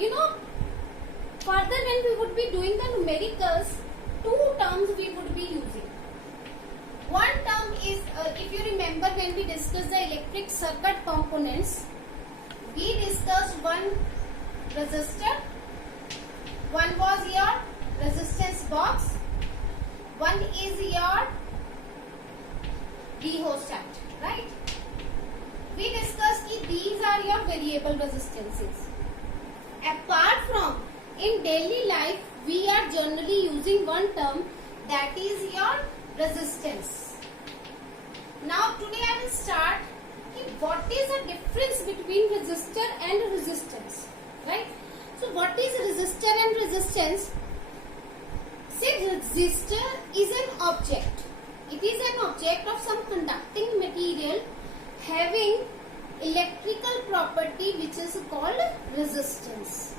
you know, further when we would be doing the numericals, two terms we would be using. One term is, if you remember when we discussed the electric circuit components, we discussed one resistor, one was your resistance box, one is your rheostat, right? We discussed that these are your variable resistances. Apart from, in daily life, we are generally using one term, that is your resistance. Now today I will start what is the difference between resistor and resistance, right? So what is resistor and resistance? Say resistor is an object. It is an object of some conducting material having electrical property which is called resistance.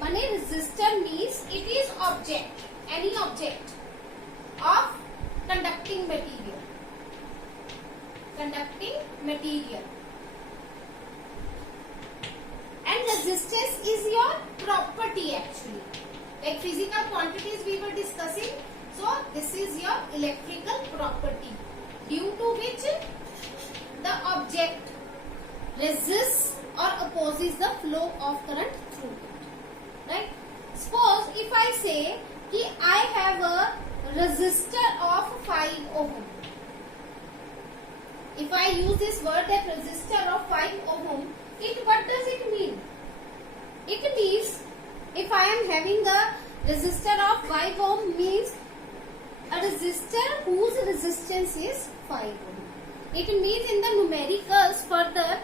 Mane resistor means it is object, any object of conducting material. Conducting material. And resistance is your property actually. Like physical quantities we were discussing. So this is your electrical property due to which the object resists or opposes the flow of current through it. Right? Suppose if I say that I have a resistor of 5 ohm. If I use this word that resistor of 5 ohm, what does it mean? It means if I am having a resistor of 5 ohm means a resistor whose resistance is 5 ohm. It means in the numericals for the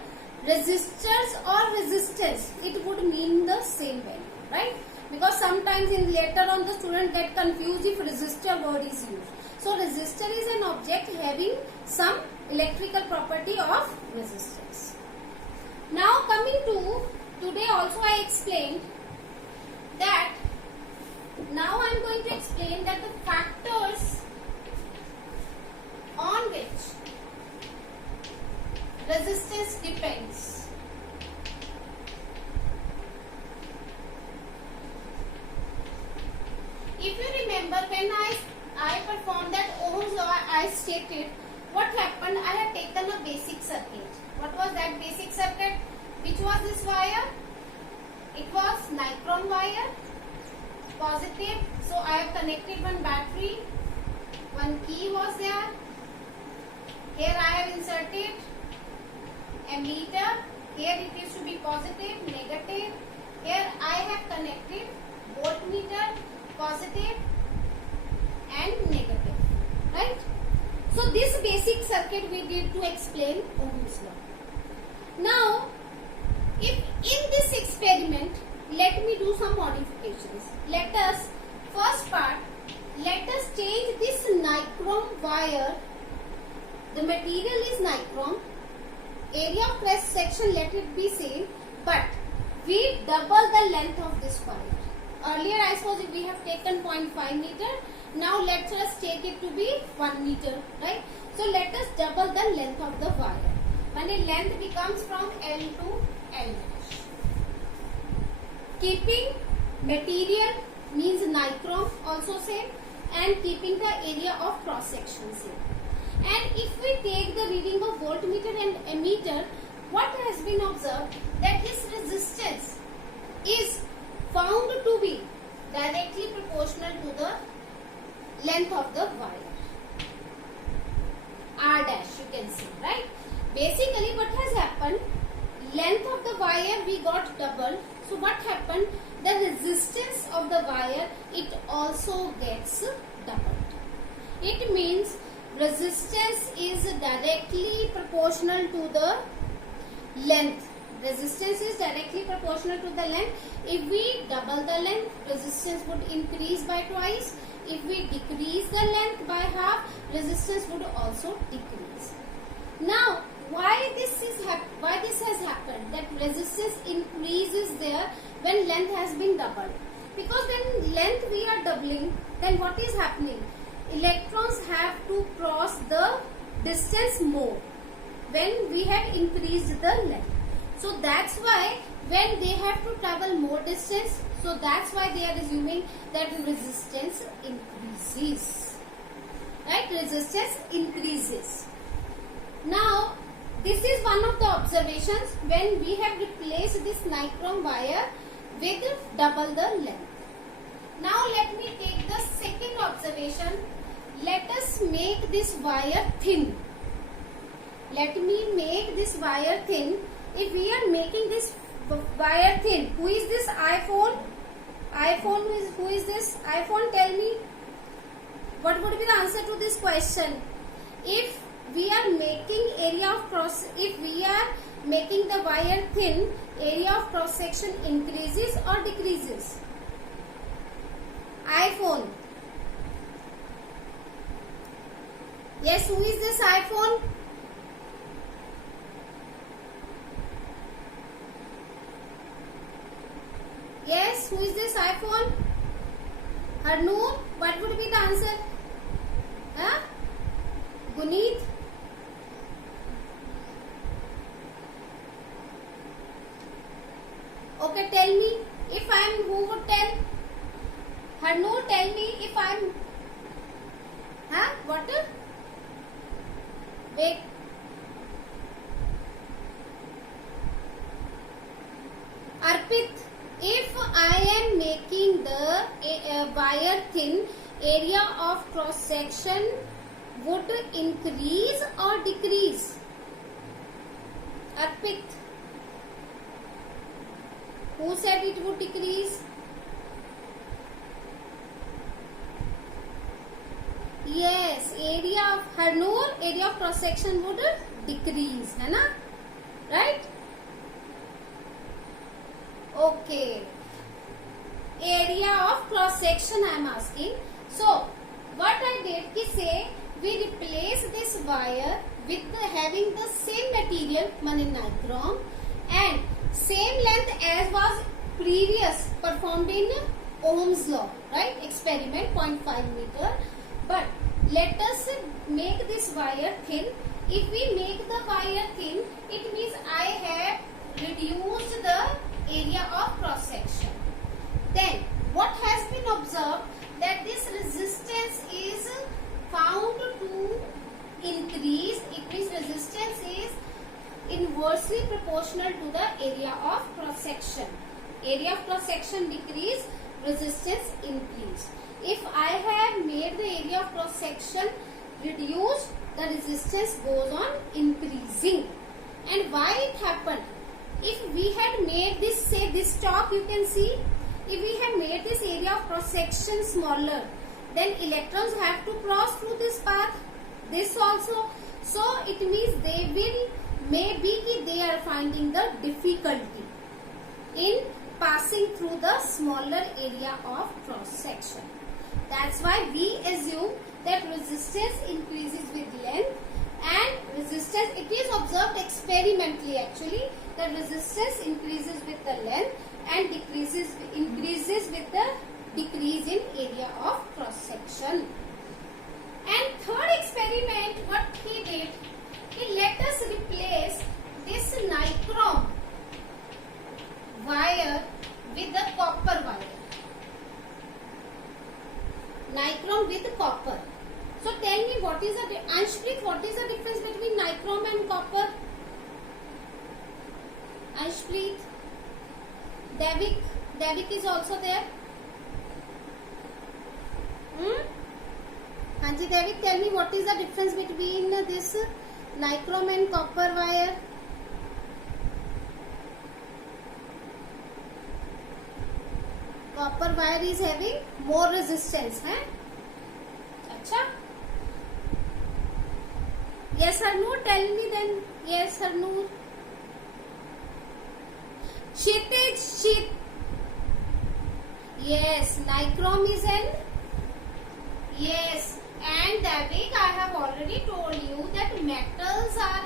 resistors or resistance, it would mean the same value, right? Because sometimes in later on the student get confused if resistor word is used. So resistor is an object having some electrical property of resistance. Now coming to today also I explained that now I am going to explain that the factors on which resistance depends. If you remember when I performed that Ohm's law, I stated what happened. I had taken a basic circuit. What was that basic circuit? Which was this wire? It was nichrome wire, positive. So I have connected one battery. One key was there. Here I have inserted ammeter. Here it is to be positive, negative. Here I have connected voltmeter, positive and negative, right? So this basic circuit we did to explain Ohm's law. Now, if in this experiment, let me do some modifications. Let us, first part, let us change this nichrome wire. The material is nichrome. Area of cross section let it be same, but we double the length of this wire. Earlier I suppose we have taken 0.5 meter. Now let us take it to be 1 meter, right? So let us double the length of the wire. When a length becomes from L to L. Keeping material means nichrome also same, and keeping the area of cross section same. And if we take the reading of voltmeter and ammeter, what has been observed that this resistance is found to be directly proportional to the length of the wire. R dash you can see, right? Basically what has happened, length of the wire we got double. So what happened, the resistance of the wire, it also gets doubled. It means resistance is directly proportional to the length. Resistance is directly proportional to the length. If we double the length, resistance would increase by twice. If we decrease the length by half, resistance would also decrease. Now, why this has happened? That resistance increases there when length has been doubled. Because when length we are doubling, then what is happening? Electrons have to cross the distance more when we have increased the length. So that's why when they have to travel more distance, resistance. So that's why they are assuming that resistance increases. Right? Resistance increases. Now, this is one of the observations when we have replaced this nichrome wire with double the length. Now, let me take the second observation. Let us make this wire thin. Let me make this wire thin. If we are making this wire thin, who is this iPhone? Who is this iPhone? Tell me. What would be the answer to this question? If we are making if we are making the wire thin, area of cross section increases or decreases? iPhone. Yes, who is this iPhone? Yes, who is this iPhone? Harnoor, what would be the answer? Huh? Guneet? Okay, tell me if I am, who would tell? Harnoor, tell me if I am, huh? What? Wait. Arpit, if I am making the wire thin, area of cross section would increase or decrease? Arpit, who said it would decrease? Yes, area of Harnoor, area of cross section would decrease, है ना? Right? Okay. Area of cross section I am asking. So, what I did is say we replace this wire with having the same material, nichrome, and same length as was previous performed in Ohm's law, right? Experiment 0.5 meter. But let us make this wire thin. If we make the wire thin, it means I have reduced the area of cross section. Then what has been observed, that this resistance is found to increase. It means resistance is inversely proportional to the area of cross section. Area of cross section decrease, resistance increase. If I have made the area of cross section reduced, the resistance goes on increasing. And why it happened? If we had made this, say this top, you can see, if we have made this area of cross section smaller, then electrons have to cross through this path, this also. So it means they will, maybe they are finding the difficulty in passing through the smaller area of cross section. That's why we assume that resistance increases with length, and resistance, it is observed experimentally actually, that resistance increases with the length and increases with the decrease in area of cross section. And third experiment, what he did, he let us replace this nichrome wire with the copper wire. Nichrome with copper. So tell me, what is the Anshpreet, what is the difference between nichrome and copper? Anshpreet, Devik is also there. Hanji Devik, tell me what is the difference between this nichrome and copper wire? Copper wire is having more resistance, hai? Acha? Yes, Harnoor, tell me then. Yes, Harnoor. Shit. Yes, nichrome is an. Yes, and Devik, I have already told you that metals are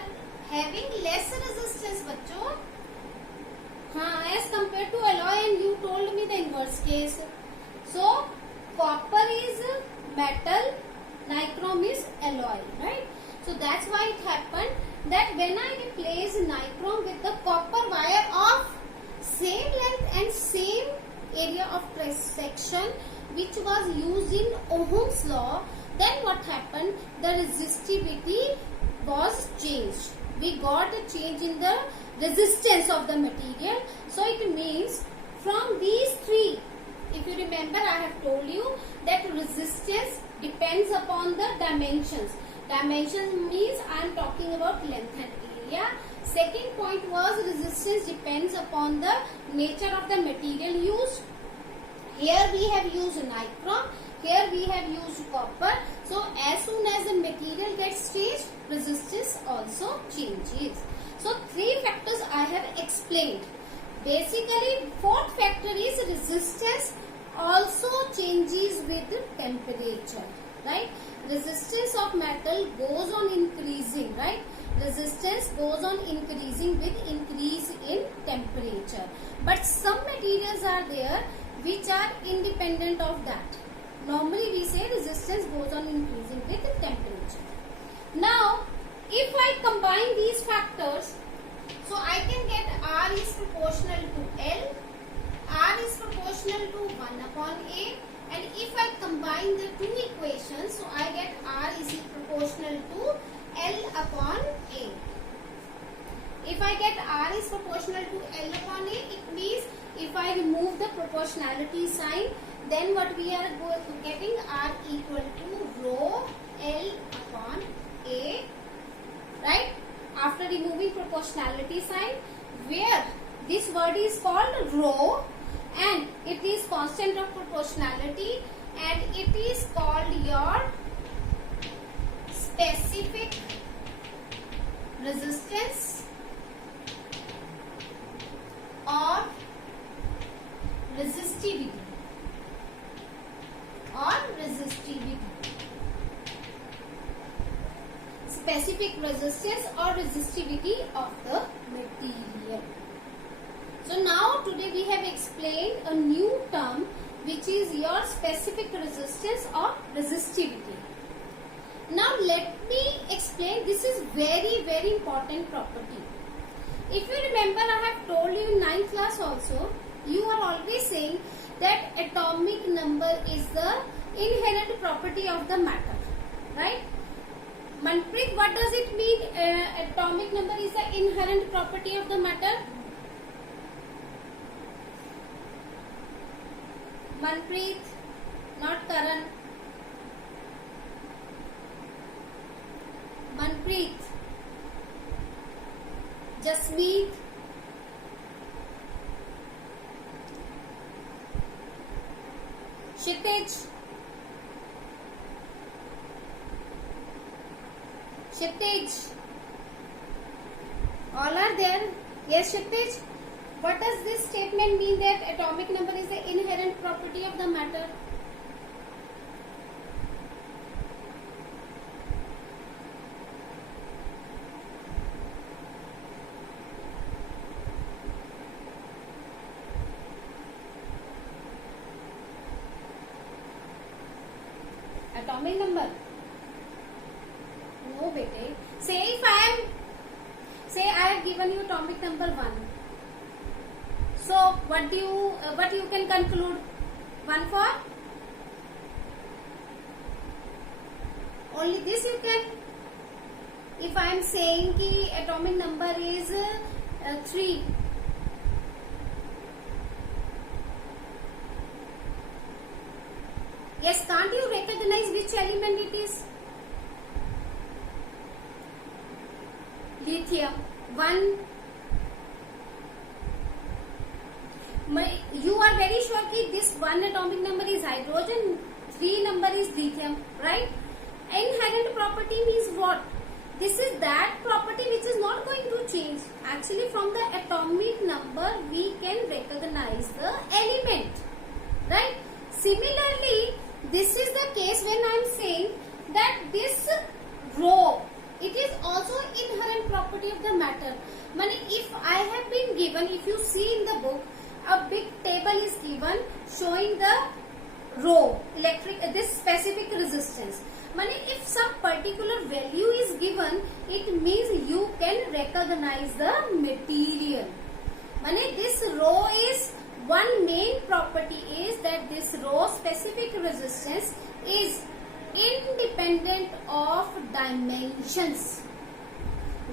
having less resistance, bachcho. As compared to alloy, and you told me the inverse case. So, copper is metal, nichrome is alloy, right? So, that's why it happened that when I replace nichrome with the copper wire of same length and same area of cross section which was used in Ohm's law, then what happened? The resistivity was changed. We got a change in the resistance of the material. So it means from these three, if you remember, I have told you that resistance depends upon the dimensions. Dimensions means I am talking about length and area. Second point was resistance depends upon the nature of the material used. Here we have used nichrome, here we have used copper. So as soon as the material gets changed, resistance also changes. So three factors I have explained. Basically, fourth factor is resistance also changes with temperature, right? Resistance of metal goes on increasing, right? Resistance goes on increasing with increase in temperature. But some materials are there which are independent of that. Normally we say resistance goes on increasing with temperature. Now, if I combine these factors, so I can get R is proportional to L, R is proportional to 1 upon A, and if I combine the two equations, so I get R is proportional to L upon A. If I get R is proportional to L upon A, it means if I remove the proportionality sign, then what we are getting R equal to rho L upon A, right? After removing proportionality sign, where this word is called rho and it is constant of proportionality and it is called your specific resistance or resistivity specific resistance or resistivity of the material. So now today we have explained a new term which is your specific resistance or resistivity. Now let me explain, this is very important property. If you remember, I have told you in 9th class also, you are always saying that atomic number is the inherent property of the matter, right? Manpreet, what does it mean? Atomic number is the inherent property of the matter. Manpreet, not Karan. Manpreet, Jasmeet, Kshitij, all are there. Yes, Kshitij. What does this statement mean that atomic number is the inherent property of the matter? Atomic number? No, bete. Say I have given you atomic number 1. So what you can conclude? 1 for? Only this you can. If I am saying ki atomic number is 3. Yes, can't you recognize which element it is? Lithium. 1. You are very sure that this 1 atomic number is hydrogen, 3 number is lithium, right? Inherent property means what? This is that property which is not going to change. Actually, from the atomic number we can recognize the element, right? Similarly, this is the case when I am saying that this rho, it is also inherent property of the matter. Meaning, if I have been given, if you see in the book, a big table is given showing the rho, this specific resistance. Meaning, if some particular value is given, it means you can recognize the material. Meaning, this rho is one main property is that this rho specific resistance is independent of dimensions.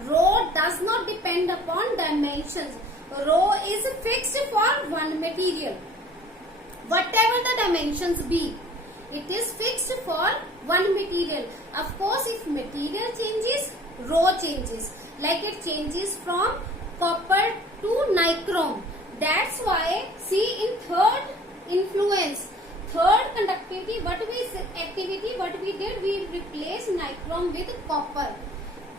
Rho does not depend upon dimensions. Rho is fixed for one material. Whatever the dimensions be, it is fixed for one material. Of course, if material changes, rho changes. Like it changes from copper to nichrome. That's why, see, in third influence, third conductivity, what we did, we replaced nichrome with copper.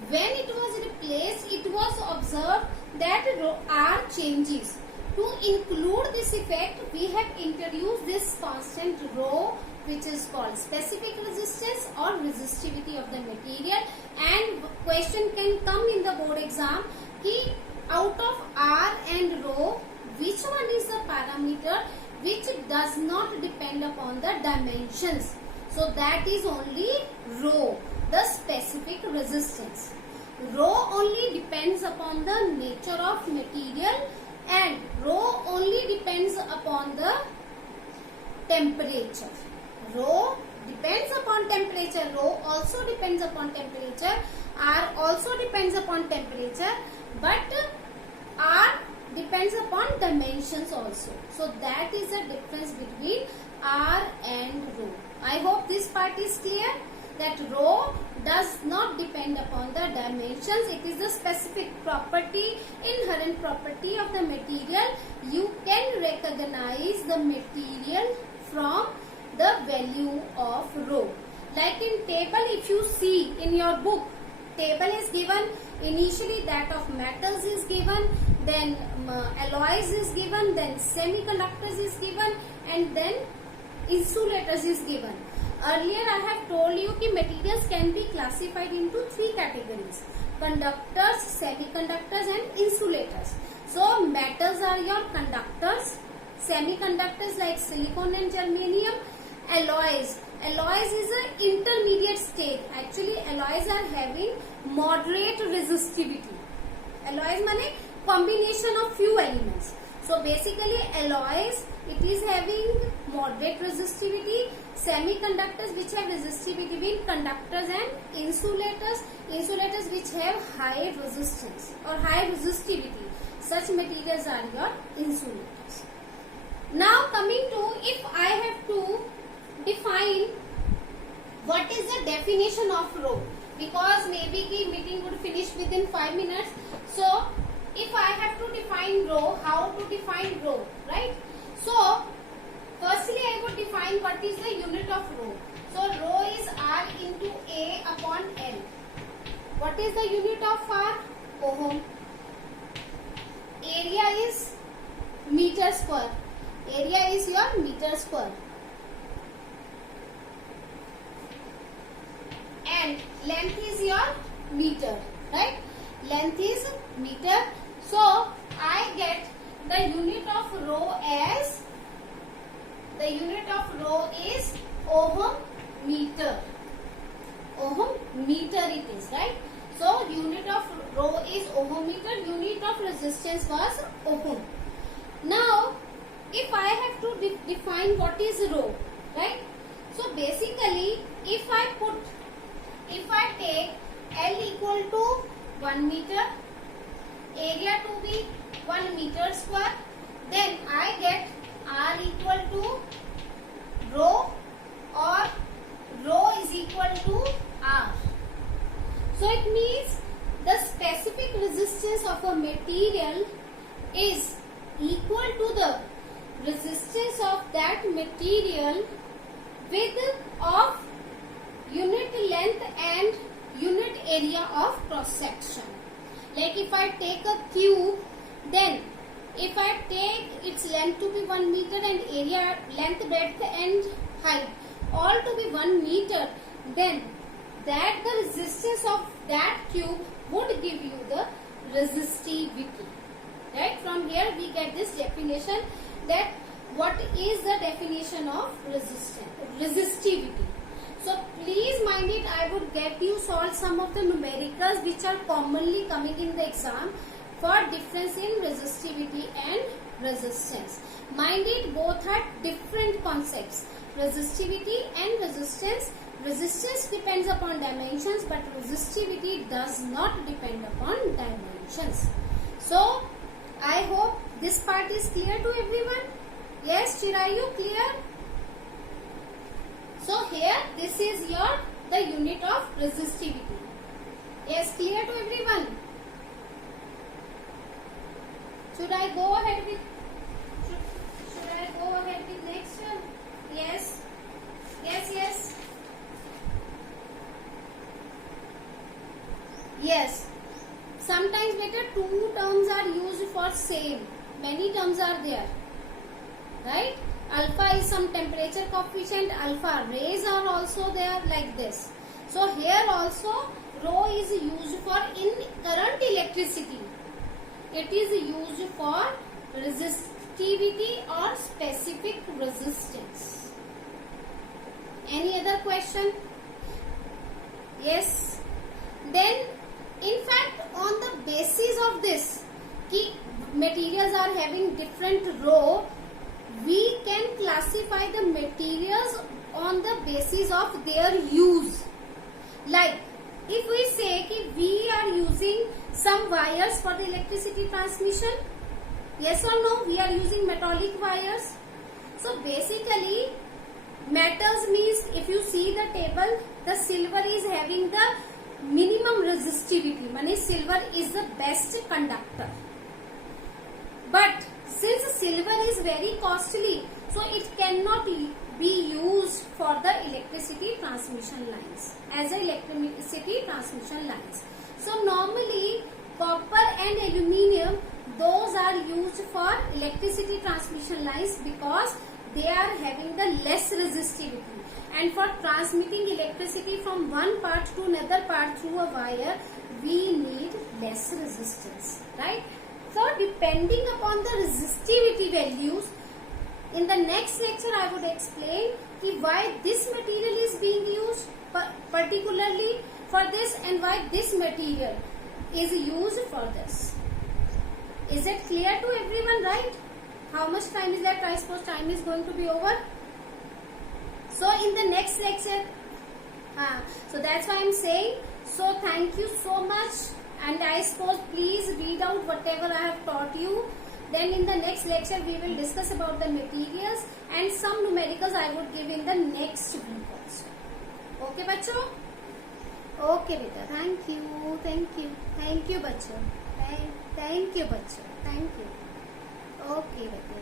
When it was replaced, it was observed that R changes. To include this effect, we have introduced this constant rho, which is called specific resistance or resistivity of the material. And question can come in the board exam कि out of R and rho, which one is the parameter which does not depend upon the dimensions? So that is only rho, the specific resistance. Rho only depends upon the nature of material, and rho only depends upon the temperature. Rho depends upon temperature. Rho also depends upon temperature. R also depends upon temperature, but R depends upon dimensions also. So that is the difference between R and rho. I hope this part is clear, that rho does not depend upon the dimensions. It is the specific property, inherent property of the material. You can recognize the material from the value of rho. Like in table, if you see in your book, table is given. Initially that of metals is given, then alloys is given, then semiconductors is given, and then insulators is given. Earlier I have told you that materials can be classified into three categories: conductors, semiconductors and insulators. So metals are your conductors, semiconductors like silicon and germanium, alloys. Alloys is an intermediate state. Actually alloys are having moderate resistivity. Alloys means combination of few elements. So basically alloys, it is having moderate resistivity. Semiconductors which have resistivity between conductors and insulators. Insulators which have high resistance or high resistivity. Such materials are your insulators. Now coming to, if I have to define what is the definition of rho, because maybe the meeting would finish within 5 minutes. So if I have to define rho, how to define rho, right? So firstly I would define what is the unit of rho. So rho is R into A upon L. What is the unit of R? Ohm. Area is meter square. Area is your meter square. And length is your meter, right? Length is meter. So I get the unit of rho as, the unit of rho is ohm meter. Ohm meter it is, right? So unit of rho is ohm meter. Unit of resistance was ohm. Now if I have to define what is rho, right? So basically if I take L equal to 1 meter, area to be 1 meter square, then I get R equal to rho, or rho is equal to R. So it means the specific resistance of a material is equal to the resistance of that material with of unit length and unit area of cross section. Like if I take a cube, then if I take its length to be 1 meter and area, length, breadth and height all to be 1 meter, then that the resistance of that cube would give you the resistivity. Right? From here we get this definition, that what is the definition of resistivity. So please mind it, I would get you solve some of the numericals which are commonly coming in the exam for difference in resistivity and resistance. Mind it, both are different concepts. Resistivity and resistance. Resistance depends upon dimensions, but resistivity does not depend upon dimensions. So I hope this part is clear to everyone. Yes, Chirayu, clear? So here this is the unit of resistivity. Yes, clear to everyone? Should I go ahead with next one? Yes. Yes. Sometimes better two terms are used for same. Many terms are there. Right? Alpha is some temperature coefficient. Alpha rays are also there like this. So here also rho is used for in current electricity. It is used for resistivity or specific resistance. Any other question? Yes. Then in fact on the basis of this ki materials are having different rho, we can classify the materials on the basis of their use. Like if we say that we are using some wires for the electricity transmission, yes or no, we are using metallic wires. So basically metals means, if you see the table, the silver is having the minimum resistivity, means silver is the best conductor. But since silver is very costly, so it cannot be used for the electricity transmission lines as a electricity transmission lines. So normally copper and aluminium, those are used for electricity transmission lines because they are having the less resistivity, and for transmitting electricity from one part to another part through a wire, we need less resistance, right? So depending upon the resistivity values, in the next lecture I would explain why this material is being used particularly for this and why this material is used for this. Is it clear to everyone, right? How much time is left? I suppose time is going to be over. So in the next lecture, so that's why I'm saying, so thank you so much, and I suppose please read out whatever I have taught you. Then in the next lecture we will discuss about the materials and some numericals I would give in the next week also. Okay bachcho? Okay beta, thank you bachcho, thank you bachcho, thank you. Okay beta.